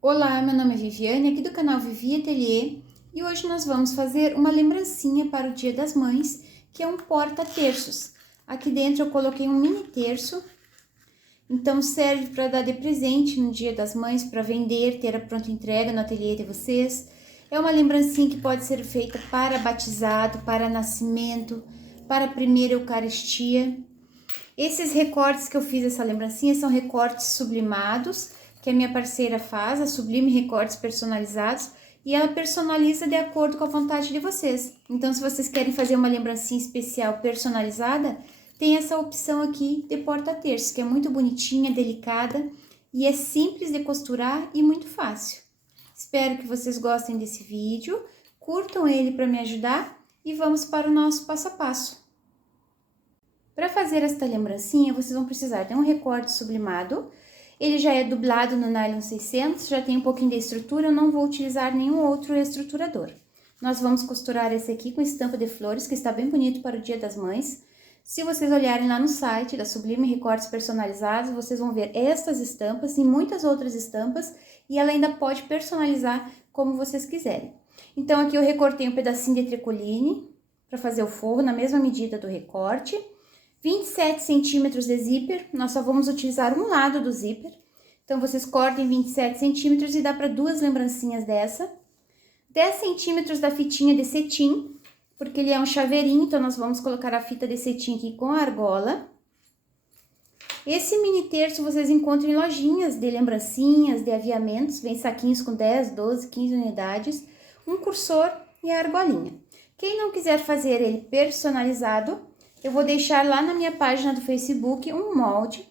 Olá, meu nome é Viviane, aqui do canal Vivi Ateliê, e hoje nós vamos fazer uma lembrancinha para o Dia das Mães, que é um porta-terços. Aqui dentro eu coloquei um mini terço, então serve para dar de presente no Dia das Mães, para vender, ter a pronta entrega no ateliê de vocês. É uma lembrancinha que pode ser feita para batizado, para nascimento, para a primeira Eucaristia. Esses recortes que eu fiz essa lembrancinha são recortes sublimados, que a minha parceira faz, a Sublime Recortes Personalizados, e ela personaliza de acordo com a vontade de vocês. Então, se vocês querem fazer uma lembrancinha especial personalizada, tem essa opção aqui de porta-terços, que é muito bonitinha, delicada, e é simples de costurar e muito fácil. Espero que vocês gostem desse vídeo, curtam ele para me ajudar e vamos para o nosso passo a passo. Para fazer esta lembrancinha, vocês vão precisar de um recorte sublimado. Ele já é dublado no nylon 600, já tem um pouquinho de estrutura, eu não vou utilizar nenhum outro estruturador. Nós vamos costurar esse aqui com estampa de flores, que está bem bonito para o Dia das Mães. Se vocês olharem lá no site da Sublime Recortes Personalizados, vocês vão ver estas estampas e muitas outras estampas, e ela ainda pode personalizar como vocês quiserem. Então, aqui eu recortei um pedacinho de tricoline para fazer o forro na mesma medida do recorte. 27 centímetros de zíper, nós só vamos utilizar um lado do zíper. Então, vocês cortem 27 centímetros e dá para duas lembrancinhas dessa. 10 centímetros da fitinha de cetim, porque ele é um chaveirinho, então nós vamos colocar a fita de cetim aqui com a argola. Esse mini terço vocês encontram em lojinhas de lembrancinhas, de aviamentos, vem saquinhos com 10, 12, 15 unidades, um cursor e a argolinha. Quem não quiser fazer ele personalizado, eu vou deixar lá na minha página do Facebook um molde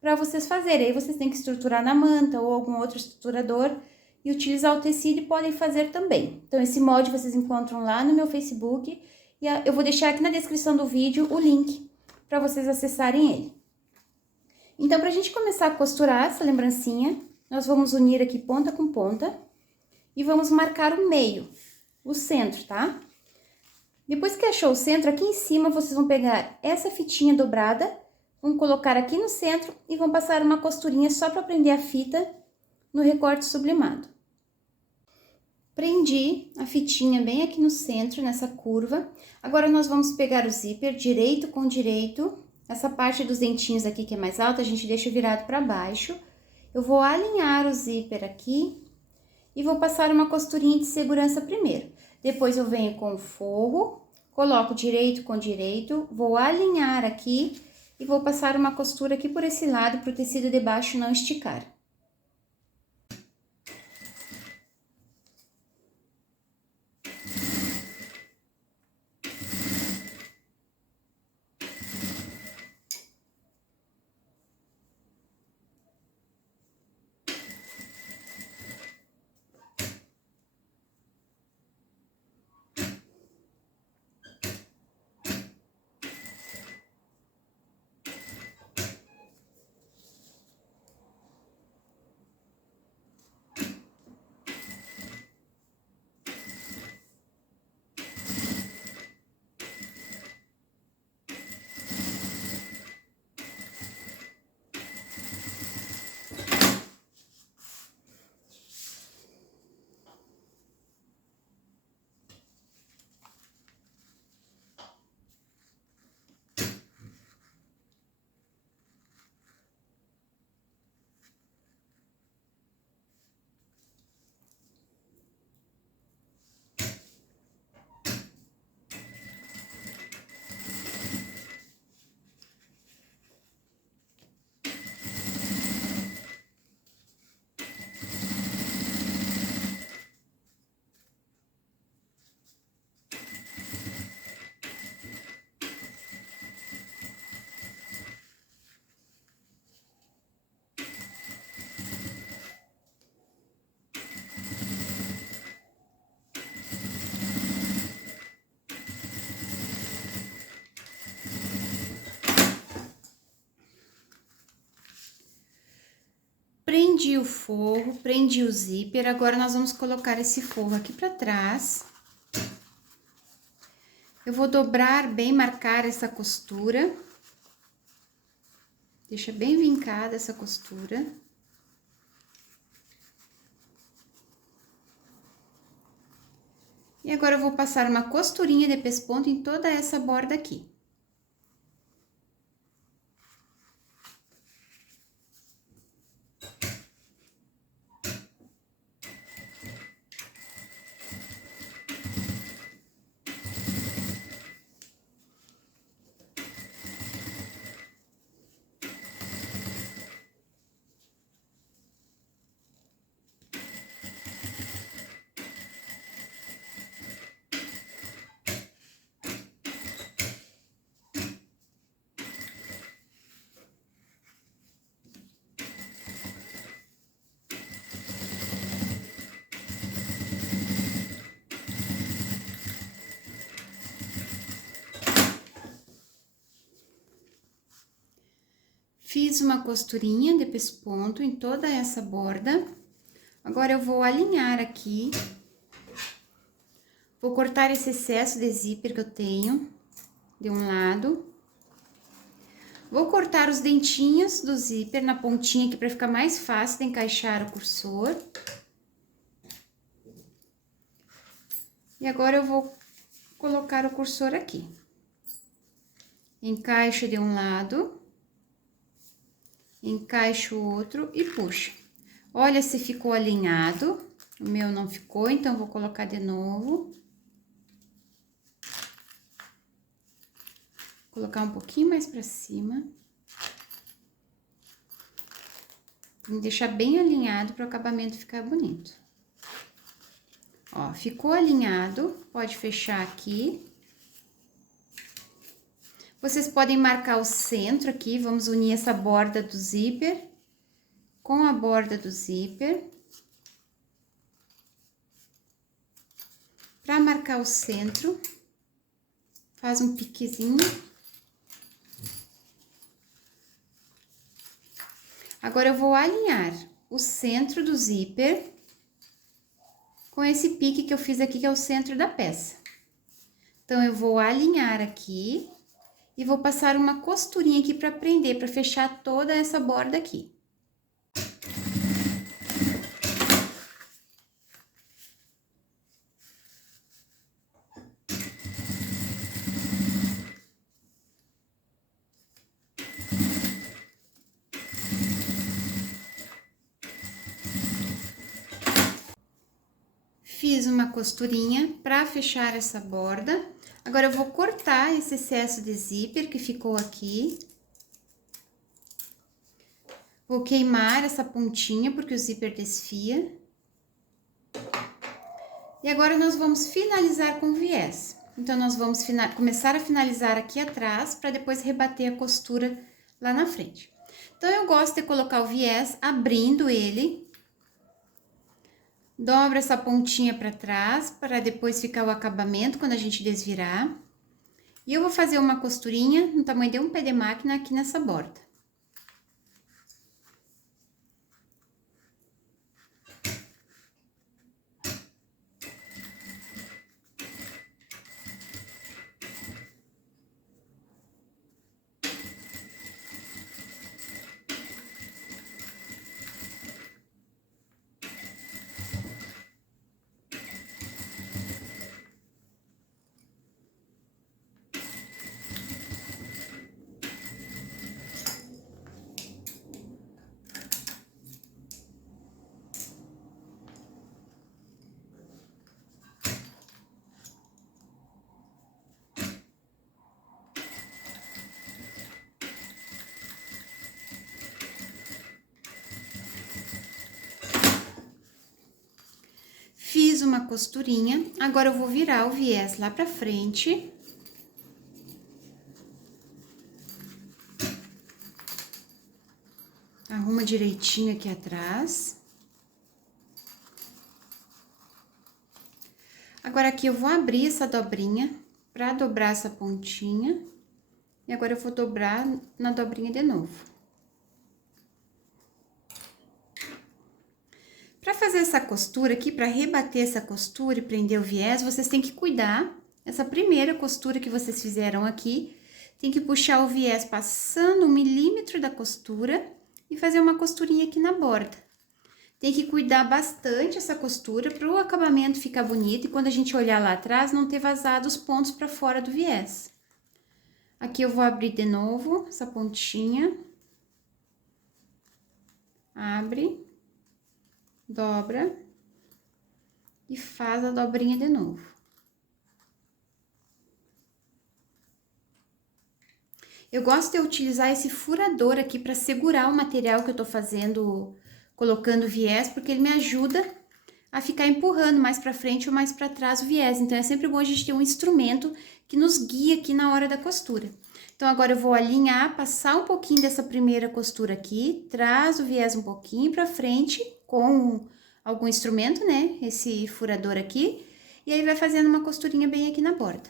para vocês fazerem. Aí vocês têm que estruturar na manta ou algum outro estruturador e utilizar o tecido e podem fazer também. Então, esse molde vocês encontram lá no meu Facebook e eu vou deixar aqui na descrição do vídeo o link para vocês acessarem ele. Então, para a gente começar a costurar essa lembrancinha, nós vamos unir aqui ponta com ponta e vamos marcar o meio, o centro, tá? Depois que achou o centro, aqui em cima, vocês vão pegar essa fitinha dobrada, vão colocar aqui no centro e vão passar uma costurinha só para prender a fita no recorte sublimado. Prendi a fitinha bem aqui no centro, nessa curva. Agora, nós vamos pegar o zíper direito com direito. Essa parte dos dentinhos aqui que é mais alta, a gente deixa virado para baixo. Eu vou alinhar o zíper aqui e vou passar uma costurinha de segurança primeiro. Depois eu venho com o forro, coloco direito com direito, vou alinhar aqui e vou passar uma costura aqui por esse lado para o tecido de baixo não esticar. Prendi o forro, prendi o zíper, agora nós vamos colocar esse forro aqui para trás. Eu vou dobrar bem, marcar essa costura. Deixa bem vincada essa costura. E agora eu vou passar uma costurinha de pesponto em toda essa borda aqui. Fiz uma costurinha de pesponto em toda essa borda. Agora, eu vou alinhar aqui. Vou cortar esse excesso de zíper que eu tenho de um lado. Vou cortar os dentinhos do zíper na pontinha aqui para ficar mais fácil de encaixar o cursor. E agora, eu vou colocar o cursor aqui. Encaixo de um lado. Encaixo o outro e puxo. Olha se ficou alinhado. O meu não ficou, então vou colocar de novo. Colocar um pouquinho mais pra cima. Tem que deixar bem alinhado para o acabamento ficar bonito. Ó, ficou alinhado, pode fechar aqui. Vocês podem marcar o centro aqui, vamos unir essa borda do zíper com a borda do zíper. Para marcar o centro, faz um piquezinho. Agora, eu vou alinhar o centro do zíper com esse pique que eu fiz aqui, que é o centro da peça. Então, eu vou alinhar aqui. E vou passar uma costurinha aqui para prender, para fechar toda essa borda aqui. Fiz uma costurinha para fechar essa borda. Agora, eu vou cortar esse excesso de zíper que ficou aqui. Vou queimar essa pontinha, porque o zíper desfia. E agora, nós vamos finalizar com viés. Então, nós vamos começar a finalizar aqui atrás, para depois rebater a costura lá na frente. Então, eu gosto de colocar o viés abrindo ele. Dobra essa pontinha para trás, para depois ficar o acabamento quando a gente desvirar. E eu vou fazer uma costurinha no tamanho de um pé de máquina aqui nessa borda. Fiz uma costurinha, agora eu vou virar o viés lá pra frente. Arruma direitinho aqui atrás. Agora, aqui eu vou abrir essa dobrinha pra dobrar essa pontinha. E agora eu vou dobrar na dobrinha de novo. Para fazer essa costura aqui, para rebater essa costura e prender o viés, vocês têm que cuidar. Essa primeira costura que vocês fizeram aqui, tem que puxar o viés passando 1 milímetro da costura e fazer uma costurinha aqui na borda. Tem que cuidar bastante essa costura para o acabamento ficar bonito e quando a gente olhar lá atrás não ter vazado os pontos para fora do viés. Aqui eu vou abrir de novo essa pontinha. Abre, dobra e faz a dobrinha de novo. Eu gosto de utilizar esse furador aqui para segurar o material que eu tô fazendo, colocando viés, porque ele me ajuda a ficar empurrando mais para frente ou mais para trás o viés. Então, é sempre bom a gente ter um instrumento que nos guie aqui na hora da costura. Então, agora eu vou alinhar, passar um pouquinho dessa primeira costura aqui, traz o viés um pouquinho para frente com algum instrumento, né? Esse furador aqui. E aí, vai fazendo uma costurinha bem aqui na borda.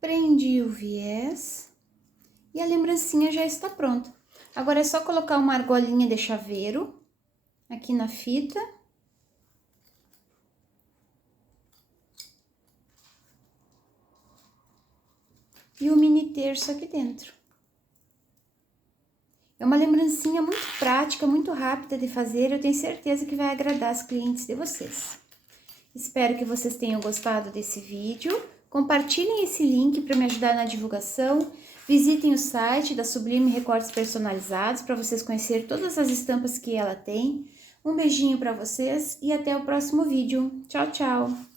Prendi o viés e a lembrancinha já está pronta. Agora é só colocar uma argolinha de chaveiro aqui na fita. E o mini terço aqui dentro. É uma lembrancinha muito prática, muito rápida de fazer. Eu tenho certeza que vai agradar as clientes de vocês. Espero que vocês tenham gostado desse vídeo. Compartilhem esse link para me ajudar na divulgação. Visitem o site da Sublime Recortes Personalizados para vocês conhecerem todas as estampas que ela tem. Um beijinho para vocês e até o próximo vídeo. Tchau, tchau!